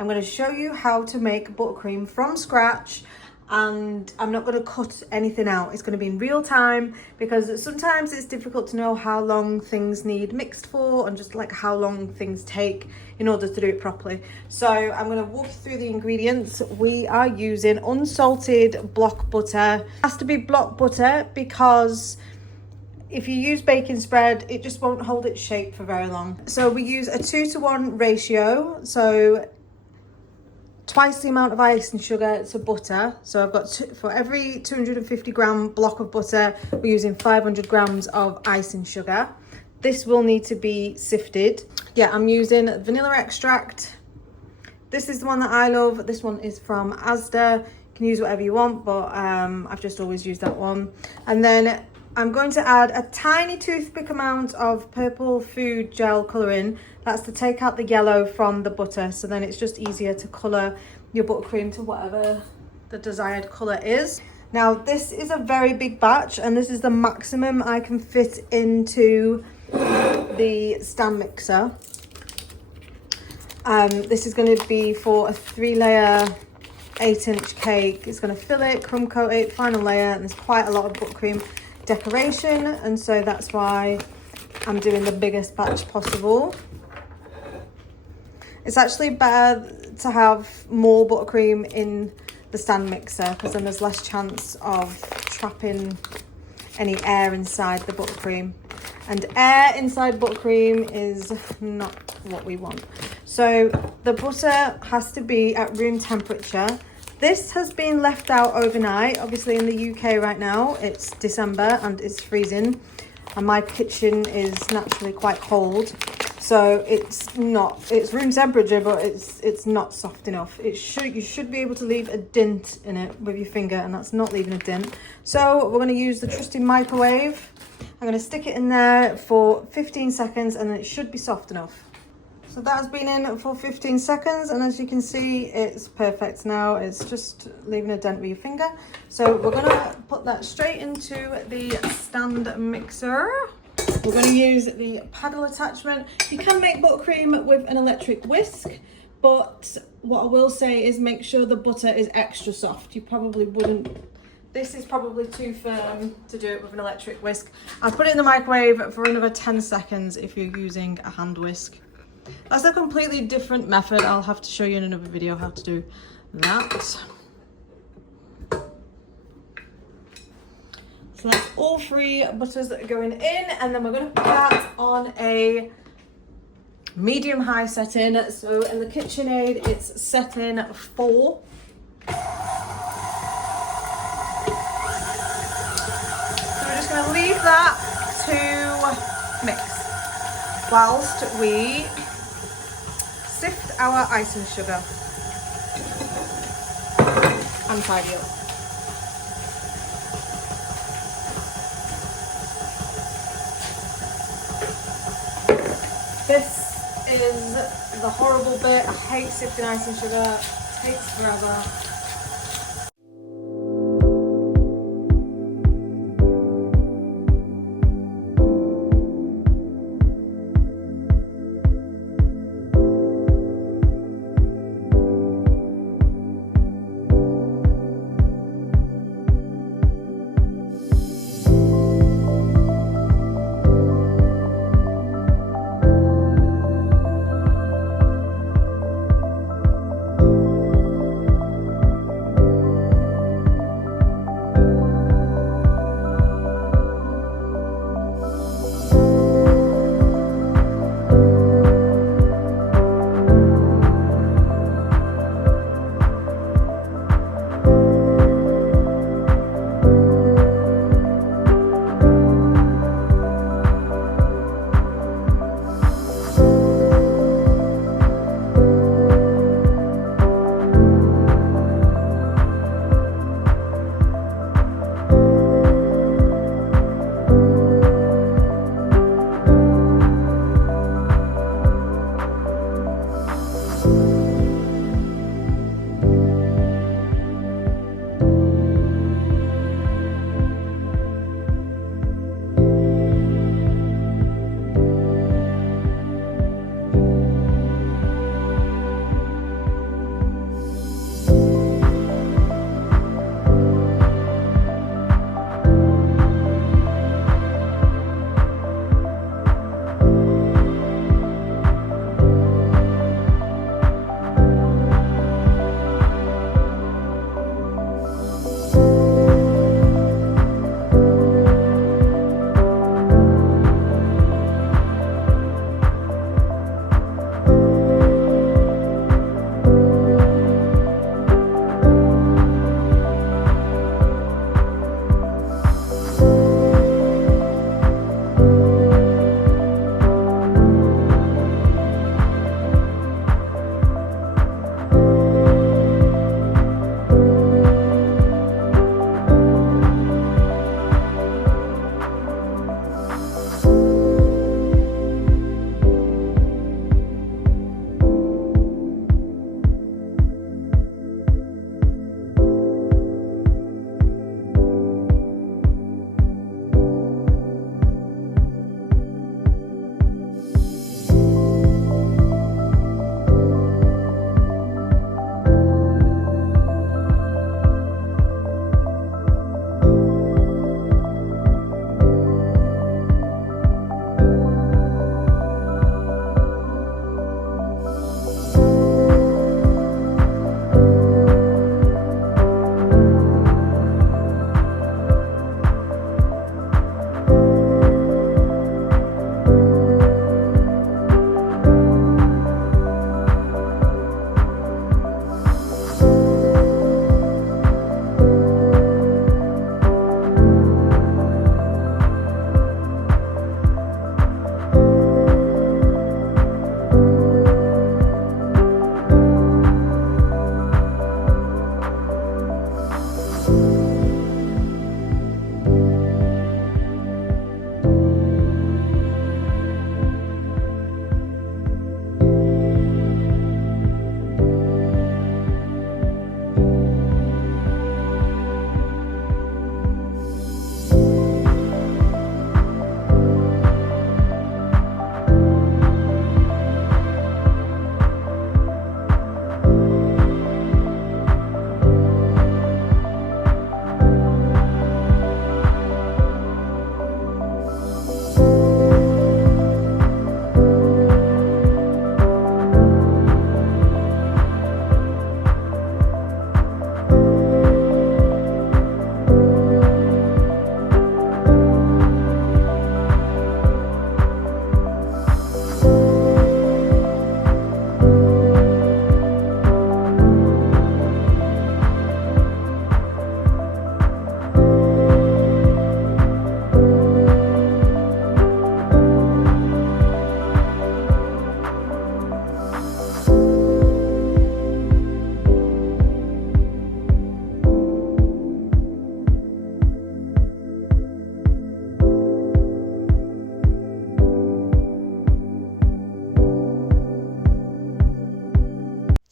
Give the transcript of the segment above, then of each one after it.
I'm going to show you how to make buttercream from scratch, and I'm not going to cut anything out. It's going to be in real time because sometimes it's difficult to know how long things need mixed for and just like how long things take in order to do it properly. So I'm going to walk you through the ingredients. We are using unsalted block butter. It has to be block butter because if you use baking spread, it just won't hold its shape for very long. So we use a 2-to-1 ratio. So twice the amount of ice and sugar to butter. So I've got for every 250 gram block of butter, we're using 500 grams of icing sugar. This will need to be sifted. Yeah, I'm using vanilla extract. This is the one that I love. This one is from Asda. You can use whatever you want, but I've just always used that one. And then I'm going to add a tiny toothpick amount of purple food gel colouring. That's to take out the yellow from the butter, so then it's just easier to colour your buttercream to whatever the desired colour is. Now this is a very big batch, and this is the maximum I can fit into the stand mixer. This is going to be for a 3-layer 8-inch cake. It's going to fill it, crumb coat it, final layer, and there's quite a lot of buttercream decoration, and so that's why I'm doing the biggest batch possible. It's actually better to have more buttercream in the stand mixer because then there's less chance of trapping any air inside the buttercream, and air inside buttercream is not what we want. So the butter has to be at room temperature. This has been left out overnight. Obviously in the UK right now, it's December and it's freezing, and my kitchen is naturally quite cold. So it's room temperature, but it's not soft enough. You should be able to leave a dent in it with your finger, and that's not leaving a dent. So we're going to use the trusty microwave. I'm going to stick it in there for 15 seconds and then it should be soft enough. So that has been in for 15 seconds, and as you can see, it's perfect now. It's just leaving a dent with your finger. So we're gonna put that straight into the stand mixer. We're gonna use the paddle attachment. You can make buttercream with an electric whisk, but what I will say is make sure the butter is extra soft. You probably wouldn't. This is probably too firm to do it with an electric whisk. I'll put it in the microwave for another 10 seconds if you're using a hand whisk. That's a completely different method. I'll have to show you in another video how to do that. So that's all 3 butters that are going in, and then we're going to put that on a medium-high setting. So in the KitchenAid, it's setting 4. So we're just going to leave that to mix whilst we sift our icing sugar and tidy up. This is the horrible bit. I hate sifting icing sugar. It takes forever.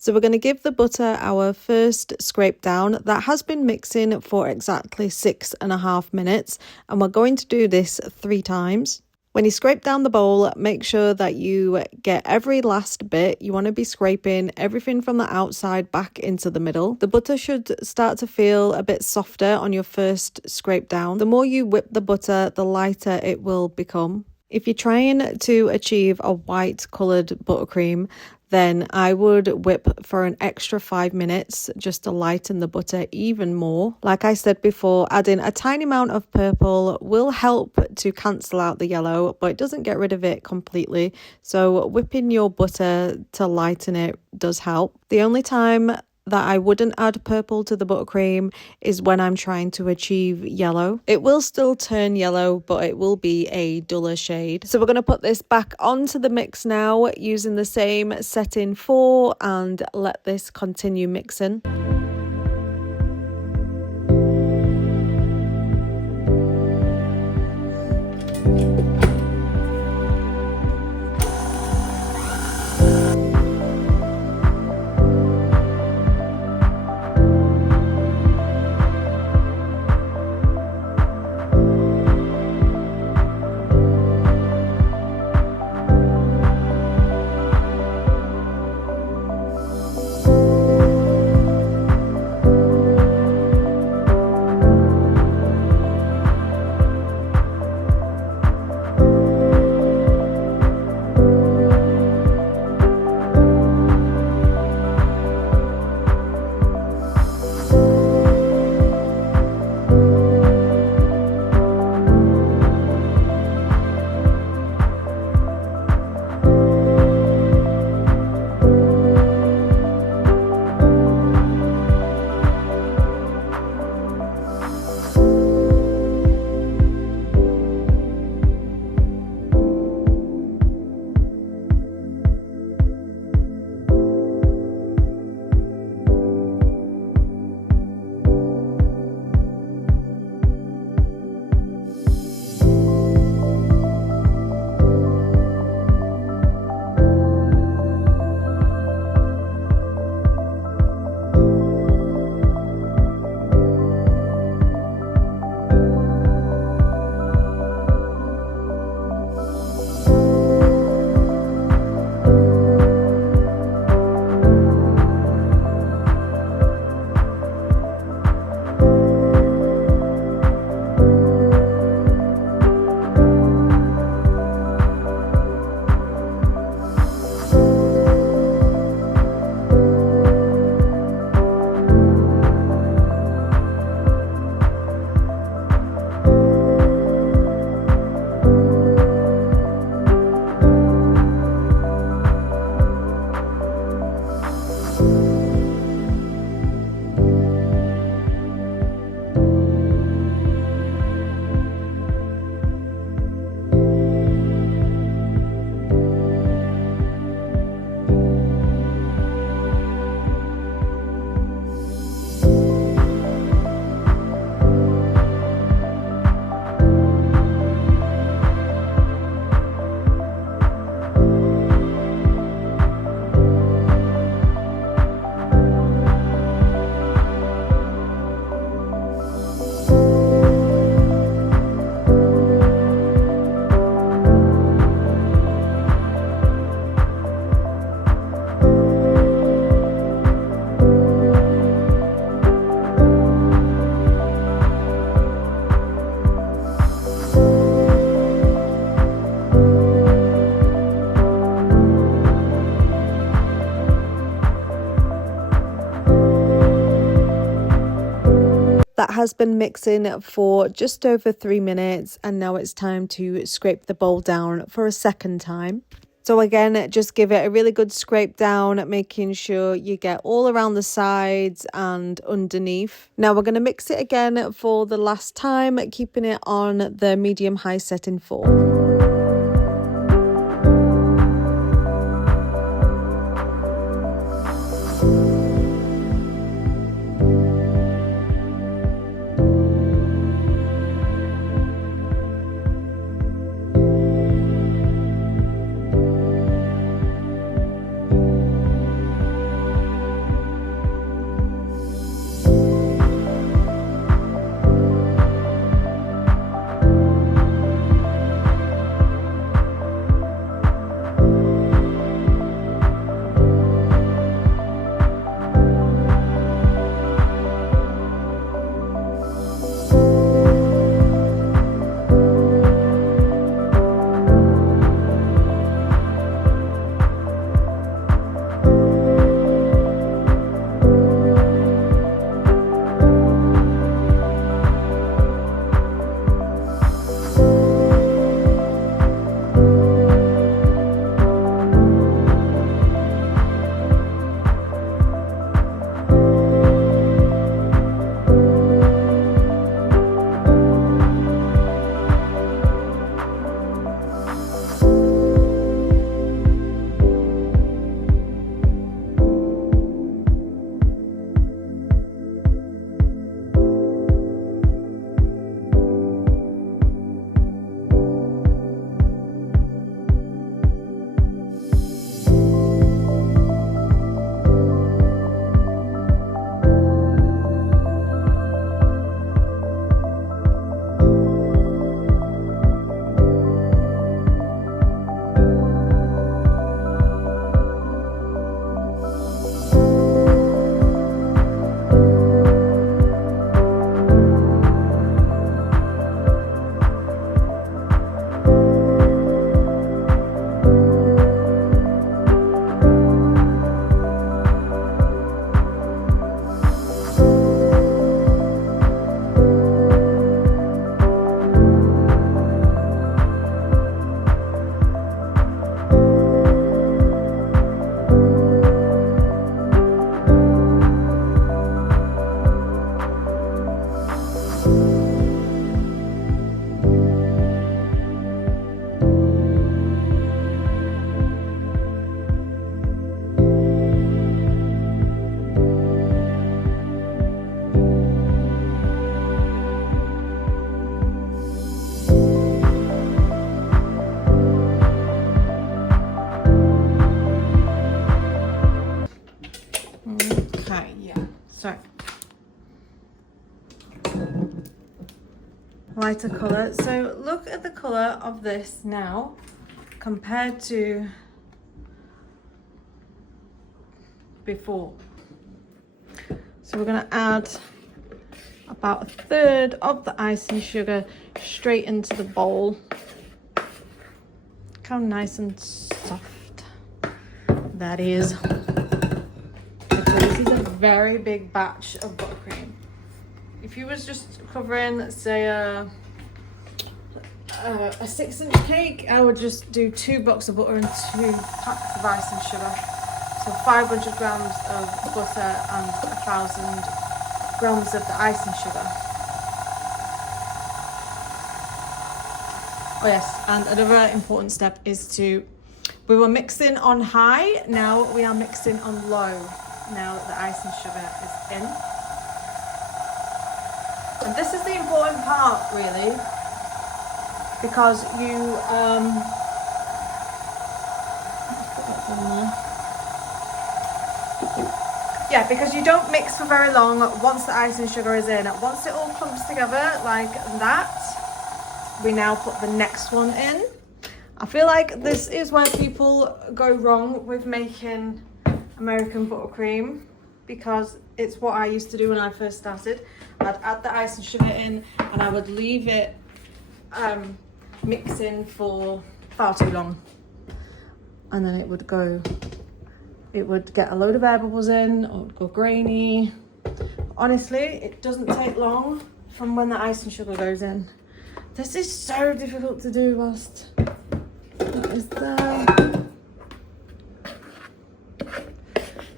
So we're going to give the butter our first scrape down. That has been mixing for exactly 6.5 minutes, and we're going to do this 3 times. When you scrape down the bowl, make sure that you get every last bit. You want to be scraping everything from the outside back into the middle. The butter should start to feel a bit softer on your first scrape down. The more you whip the butter, the lighter it will become. If you're trying to achieve a white coloured buttercream, then I would whip for an extra 5 minutes just to lighten the butter even more. Like I said before, adding a tiny amount of purple will help to cancel out the yellow, but it doesn't get rid of it completely. So whipping your butter to lighten it does help. The only time that I wouldn't add purple to the buttercream is when I'm trying to achieve yellow. It will still turn yellow, but it will be a duller shade. So we're going to put this back onto the mix now using the same setting 4 and let this continue mixing. That has been mixing for just over 3 minutes, and now it's time to scrape the bowl down for a second time. So again, just give it a really good scrape down, making sure you get all around the sides and underneath. Now we're going to mix it again for the last time, keeping it on the medium-high setting 4. Okay, yeah. So lighter colour. So look at the colour of this now compared to before. So we're going to add about 1/3 of the icing sugar straight into the bowl. Look how nice and soft that is. Okay, this is a very big batch of buttercream. If you was just covering, say, a 6-inch cake, I would just do 2 blocks of butter and 2 packs of icing sugar. So 500 grams of butter and 1,000 grams of the icing sugar. Oh yes, and another important step is we were mixing on high, now we are mixing on low, now that the icing sugar is in. And this is the important part, really, because because you don't mix for very long once the icing sugar is in. Once it all clumps together like that, we now put the next one in. I feel like this is where people go wrong with making American buttercream, because it's what I used to do when I first started. I'd add the icing sugar in and I would leave it mixing for far too long, and then it would get a load of air bubbles in, or it would go grainy. Honestly, it doesn't take long from when the icing sugar goes in. This is so difficult to do whilst it is there.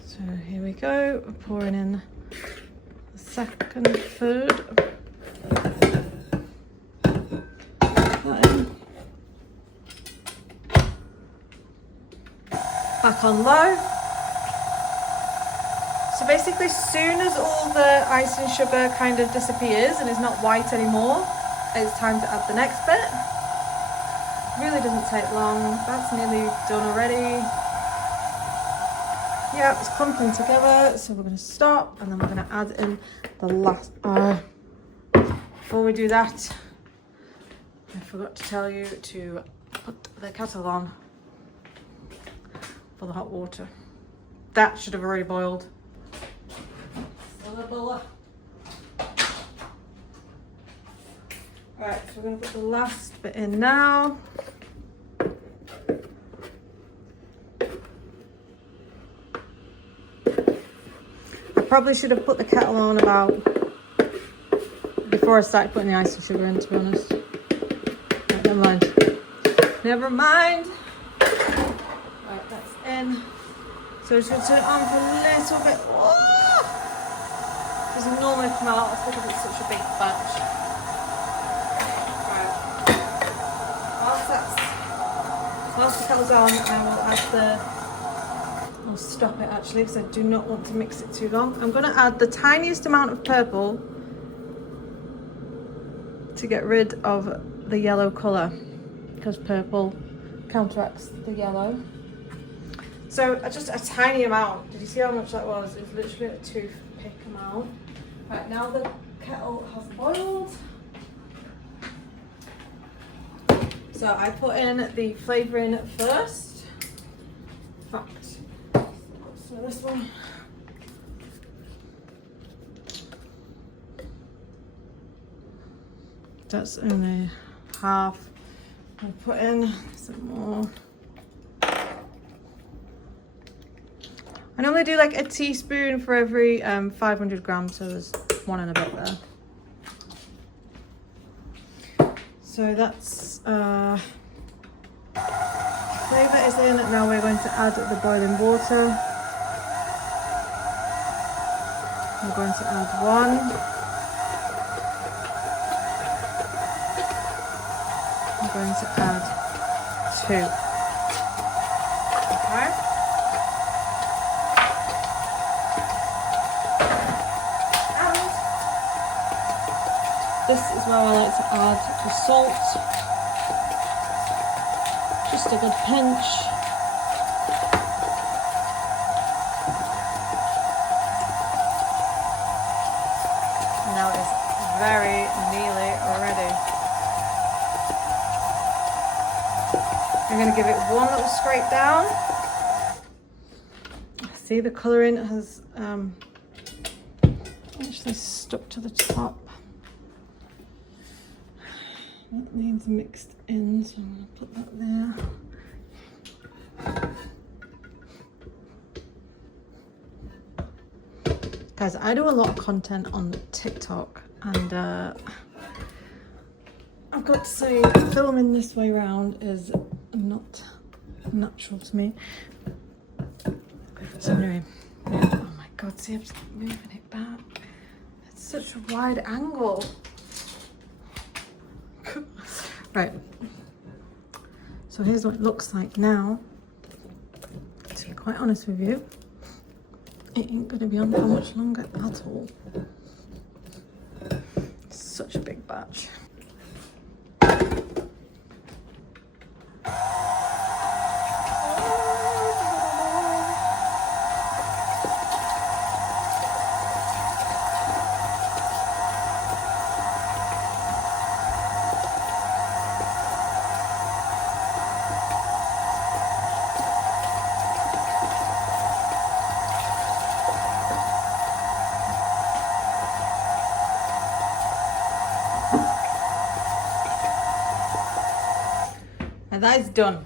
So here we go, we're pouring in the second food. Back on low. So basically, as soon as all the icing sugar kind of disappears and is not white anymore, it's time to add the next bit. Really doesn't take long. That's nearly done already. Yeah, it's clumping together. So we're going to stop and then we're going to add in the last. Before we do that, I forgot to tell you to put the kettle on for the hot water. That should have already boiled. Alright, so we're going to put the last bit in now. I probably should have put the kettle on before I started putting the icing sugar in, to be honest. Right, never mind. Never mind. Right, that's in. So I'm just going to turn it on for a little bit. Oh! Doesn't normally come out, it's because it's such a big batch. Right. Whilst the kettle's on, I will I'll stop it actually, because I do not want to mix it too long. I'm going to add the tiniest amount of purple to get rid of the yellow colour, because purple counteracts the yellow. So just a tiny amount. Did you see how much that was? It was literally a toothpick amount. Right, now the kettle has boiled. So I put in the flavouring first. In fact, so this one. That's only half. I'll put in some more. I normally do like a teaspoon for every 500 grams, so there's 1 and a bit there. So that's flavour is in. Now we're going to add the boiling water. I'm going to add 1. I'm going to add 2. Okay. This is where I like to add the salt. Just a good pinch. very nearly ready. I'm going to give it one little scrape down. See, the colouring has actually stuck to the top. That needs mixed in, so I'm going to put that there. Guys, I do a lot of content on TikTok, and I've got to say, filming this way around is not natural to me. So anyway, yeah. Oh my God, see, I'm just moving it back. It's such a wide angle. Right, so here's what it looks like now. To be quite honest with you, it ain't gonna be on for much longer at all. It's such a big batch. And that is done.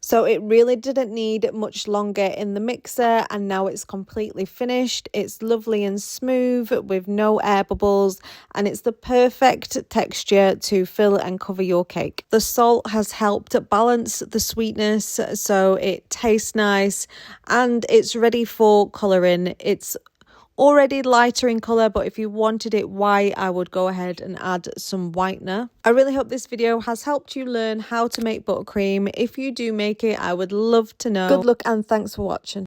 So it really didn't need much longer in the mixer, and now it's completely finished. It's lovely and smooth with no air bubbles, and it's the perfect texture to fill and cover your cake. The salt has helped balance the sweetness, so it tastes nice, and it's ready for colouring. It's already lighter in colour, but if you wanted it white, I would go ahead and add some whitener. I really hope this video has helped you learn how to make buttercream. If you do make it, I would love to know. Good luck and thanks for watching.